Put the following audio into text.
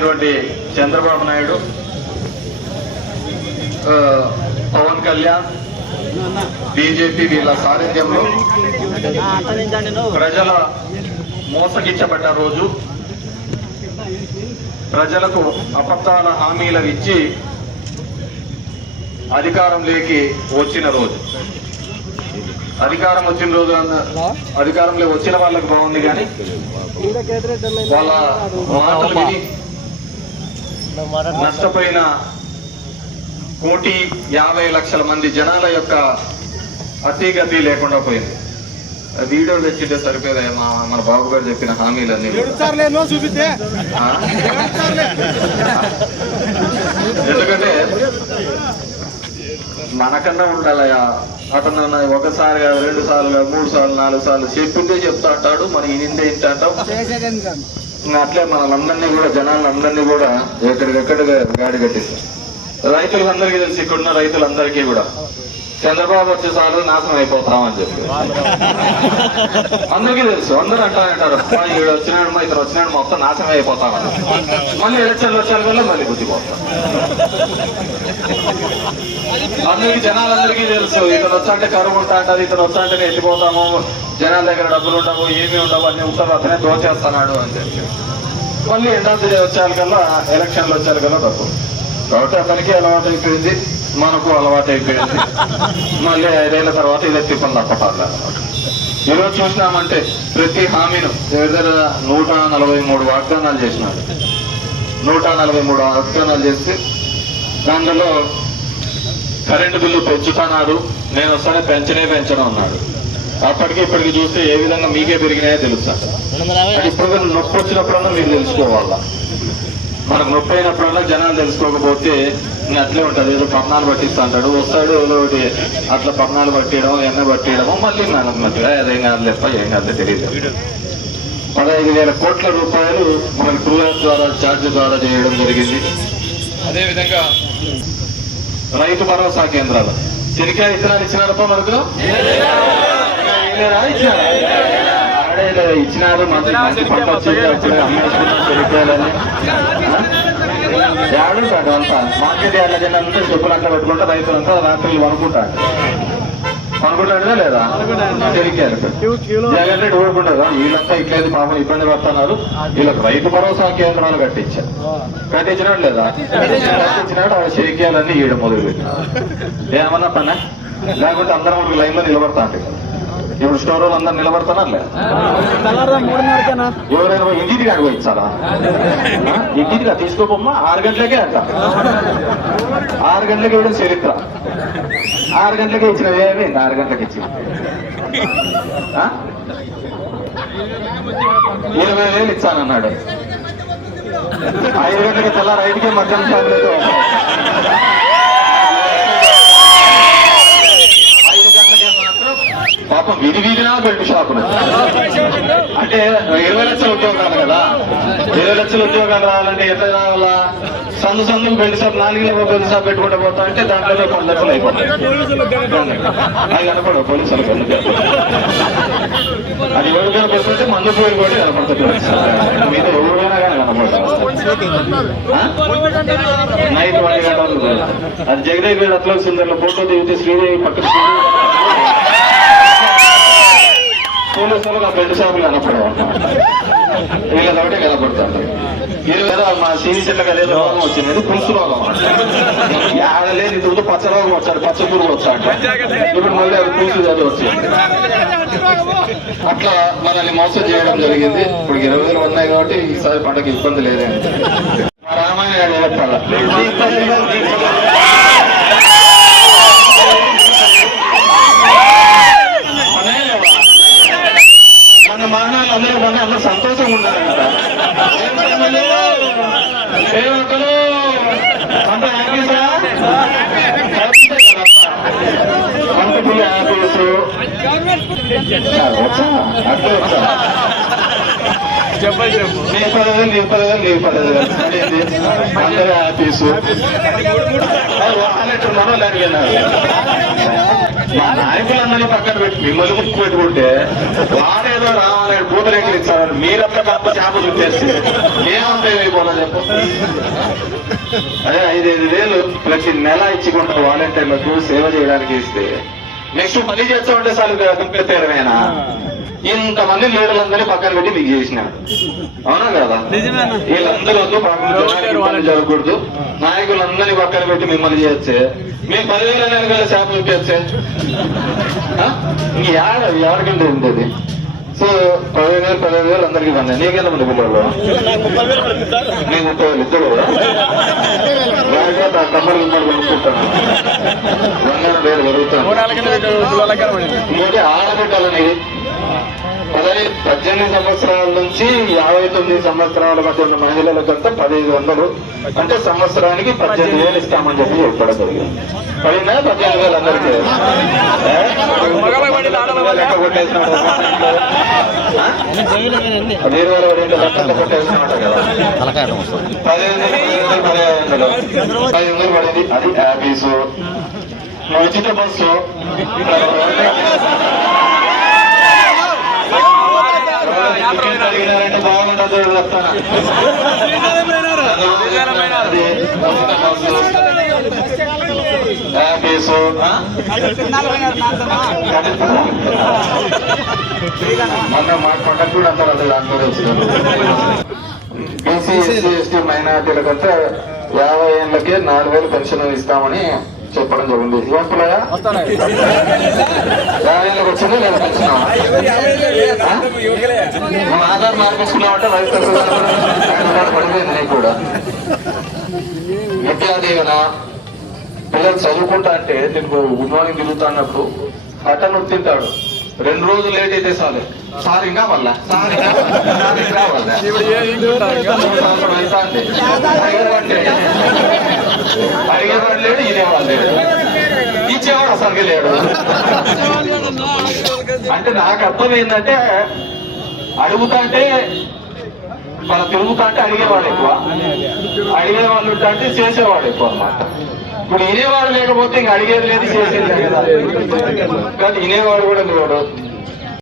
అయినటువంటి చంద్రబాబు నాయుడు, పవన్ కళ్యాణ్, బీజేపీ వీళ్ళ సారథ్యంలో ప్రజల మోసగించబడ్డ రోజు, ప్రజలకు అబద్ధాల హామీలు ఇచ్చి అధికారంలోకి వచ్చిన రోజు. అధికారం వచ్చిన రోజు అధికారంలో వచ్చిన వాళ్ళకి బాగుంది, కానీ వాళ్ళ మాటలు విని నష్టపోయిన 1,50,00,000 మంది జనాల యొక్క అతిగతి లేకుండా పోయింది. వీడియోలు తెచ్చింటే సరిపోదా మన బాబు గారు చెప్పిన హామీలన్నీ. ఎందుకంటే మనకన్నా ఉండాలయా, అతను ఒకసారి కాదు, 2 సార్లు కాదు, 3 సార్లు 4 సార్లు చెప్పిందే చెప్తా అంటాడు. మరి ఈయనిందే ఇంటాం. అట్లే మనల్ని కూడా జనాలందరినీ కూడా ఎక్కడికెక్కడ గాడి కట్టిస్తాం. రైతులందరికీ తెలుసు, ఇక్కడున్న రైతులందరికీ కూడా చంద్రబాబు వచ్చేసారి నాశనం అయిపోతామని చెప్పి అందరికీ తెలుసు. అందరూ అంటారు ఈడు వచ్చినాడు, ఇతను వచ్చినాడు, మొత్తం నాశనం అయిపోతామని. మళ్ళీ ఎలక్షన్లు వచ్చారు వల్ల మళ్ళీ గుర్తిపోతాం. అందరికీ జనాలందరికీ తెలుసు, ఇతను వచ్చాంటే కరువు ఉంటా అంటారు, ఇతను వచ్చాంటే ఎత్తిపోతాము, జనాల దగ్గర డబ్బులు ఉండవు, ఏమీ ఉండవు, అన్ని ఉంటారు, అతనే దోచేస్తున్నాడు అని చెప్పి మళ్ళీ ఎండాల్సి వచ్చేకల్లా ఎలక్షన్లు వచ్చేకల్లా తప్పు. కాబట్టి అతనికి అలవాటు అయిపోయింది, మనకు అలవాటు అయిపోయింది. మళ్ళీ 5 ఏళ్ల తర్వాత ఇదే తిప్పలు తప్పటాలి. ఈరోజు చూసినామంటే ప్రతి హామీను దగ్గర 143 వాగ్దానాలు చేసినాడు. 143 వాగ్దానాలు చేసి దాంట్లో కరెంటు బిల్లు పెంచుతున్నారు, నేను వస్తానే పెంచను అన్నాడు. అప్పటికి ఇప్పటికి చూస్తే ఏ విధంగా మీకే పెరిగినాయో తెలుస్తాను. ఇప్పుడు నొప్పి వచ్చినప్పుడన్నా మీరు తెలుసుకోవాలా. మనకు నొప్పి అయినప్పుడల్లా జనాలు తెలుసుకోకపోతే అట్లే ఉంటుంది. ఏదో పర్ణాలు పట్టిస్తా అంటాడు, వస్తాడు ఏదో ఒకటి అట్లా పర్ణాలు పట్టేయడం, ఎన్న పట్టేయడము, మళ్ళీ మధ్యలో అదేం కాదు లేప్ప ఏం కాదు తెలియదు. 15,000 కోట్ల రూపాయలు మనకి క్రూయర్ ద్వారా ఛార్జ్ ద్వారా చేయడం జరిగింది. అదేవిధంగా రైతు భరోసా కేంద్రాలు శనికాయ ఇత్తనాలు ఇచ్చినారప్ప మనకు ఇచ్చినారు. మంచి పంట వచ్చేది అమ్మేసుకున్న శనికాయలని ఏడుంటాడు అంతా. మార్కెట్ యార్డ్ల జనాలంటే చెప్పులు అట్లా పెట్టుకుంటే రైతులంతా రాత్రులు అనుకుంటాడు లేదా శనికాయలు. జగన్ రెడ్డి ఊరుకుంటారు, వీళ్ళంతా ఇట్లేదు పాపం ఇబ్బంది పడుతున్నారు, వీళ్ళకి రైతు భరోసా కేంద్రాలు కట్టించినాడు లేదా కట్టించినాడు. ఆ శనికాయలన్నీ ఈడ మొదలు పెట్టినాడు. ఏమన్నా పన్నా లేకుంటే అందరం లైన్ లో నిలబడతా అంటే ఇప్పుడు స్టోర్ వాళ్ళు అందరు నిలబడతానా లేదా? ఎవరైనా ఇంటికి అడిగిచ్చారా? ఇంటిగా తీసుకోపోమ్మా 6 గంటలకే అంట. 6 గంటలకి ఇవ్వడం చరిత్ర. 6 గంటలకే ఇచ్చిన ఏమి 6 గంటలకి ఇచ్చిన 20,000 ఇచ్చానన్నాడు. 5 గంటలకి తెల్లారు 5కే మధ్యాహ్నం షాప్ లేదు. 5 గంటలకే మాత్రం పాపం వీధినా బెల్ట్ షాపులు. అంటే 20 లక్షల ఉద్యోగాలు కదా, 20 లక్షల ఉద్యోగాలు రావాలంటే ఎట్లా రావాలా? సందుకు బెల్ట్ షాప్ 4 బెల్ట్ షాప్ పెట్టుకుంటూ పోతా అంటే దాంట్లో 10 లక్షలు అయిపోతాయి. అది కనపడవు పోలీసులు అది ఎవరికైనా పెట్టుకుంటే మందు పోయి కూడా కనపడుతుంది. మీతో ఎవరైనా కానీ కనపడతారు. నైట్ 1 గంటలు అది జగదేవి పేరు అట్లా సుందర్లో ఫోటో దిగితే శ్రీదేవి పక్కన పోలీసులకు ఆ బెల్ట్ షాపులు కనపడవు. వీళ్ళతోటే కనపడుతుంది. 20 మా సీని చెట్లకు అదే రోగం వచ్చింది, పులుసు రోగం. ఆడలేదు ఇప్పుడు పచ్చ రోగం వచ్చాడు, పచ్చ పురుగు వచ్చాడు. ఇప్పుడు మళ్ళీ అది పులుసు చదువు వచ్చింది. అట్లా మనల్ని మోసం చేయడం జరిగింది. ఇప్పుడు 20,000 ఉన్నాయి కాబట్టి ఈసారి పంటకు ఇబ్బంది లేదండి. రామాయణ చెప్పాల మన మరణాలు అందరూ సంతోషంగా ఉన్నారు కదా. ఒక్కరు అంత హ్యాపీసా మంత్రి హ్యాపీసు వచ్చా అట్లా వచ్చా నీ పదవి అందరూ హ్యాపీసు ఎట్టున్నారో లేకపోయినా మా నాయకులందరినీ పక్కన పెట్టి మిమ్మల్ని ముక్కు పెట్టుకుంటే వాడేదో రావాలని పూతరేకులు ఇచ్చారు, మీరంతా గొప్ప చేప చుట్టేస్తే ఏముంటాయి అయిపోలా చెప్పు. అదే 5,000 ప్రతి నెల ఇచ్చుకుంటా వాలంటీర్లకు సేవ చేయడానికి ఇస్తే నెక్స్ట్ పని చేస్తామంటే చాలు కంపెత్తేరమేనా? ఇంతమంది లీడర్లందరినీ పక్కన పెట్టి మీకు చేసినాడు, అవునా కదా? వీళ్ళందరూ జరగకూడదు, నాయకులందరినీ పక్కన పెట్టి మిమ్మల్ని చేయొచ్చే, మీకు 10,000 నెలల చేపలు చూపించే ఇంక ఎవరికంటే ఉంటుంది. సో 15,000 అందరికీ పని. నీకెంత మంది పిల్లలు? నీకు 30,000 ఇద్దరు కూడా తమ్ముడు మిమ్మల్ని కొనుక్కుంటాను, బంగారం వేరు పెరుగుతాను. ఇంకోటి ఆడబిడ్డలని 18 సంవత్సరాల నుంచి 59 సంవత్సరాల మధ్య ఉన్న మహిళలకంతా 1,500 అంటే సంవత్సరానికి 18,000 ఇస్తామని చెప్పి చెప్పడం జరిగింది. పడిందా 18,000 అందరికీ? కొట్టేసినమాట కదా. 15,000 పడింది. అది యాపీసు, ఉచిత బస్సు, అడిగినారంటే బాగుంటుంది చెప్తాను. మొన్న మా పంటకు కూడా అందరూ అసలు అందరూ వచ్చినారు. బీసీ ఎస్సీ ఎస్టీ మైనార్టీలకంతా 50 ఏళ్ళకే 4,000 పెన్షన్ ఇస్తామని చెప్పడం జరిగింది. వస్తున్నాయా? 50 ఏళ్ళకి వచ్చిందా లేదా పెన్షన్? మనం ఆధార్ మార్పించుకున్నామంటే రైతు పడిపోయింది. నీకు కూడా విద్యాదీవన పిల్లలు చదువుకుంటా అంటే నీకు గుడ్ మార్నింగ్ తిరుగుతా అన్నప్పుడు బట్టను తింటాడు. 2 రోజులు లేట్ అయితే చాలు, సార్ ఇంకా వల్ల అడిగేవాడు లేడు, ఇదేవాడు లేడు, ఇచ్చేవాడు అసలుకి లేడు. అంటే నాకు అర్థం ఏంటంటే అడుగుతా అంటే మన తిరుగుతా అంటే అడిగేవాడు ఎక్కువ, అడిగేవాళ్ళు అంటే చేసేవాడు ఎక్కువ అన్నమాట. ఇప్పుడు వినేవాడు లేకపోతే ఇంక అడిగేది లేదు, చేసేది లేదు కదా. కానీ వినేవాడు కూడా లేడు.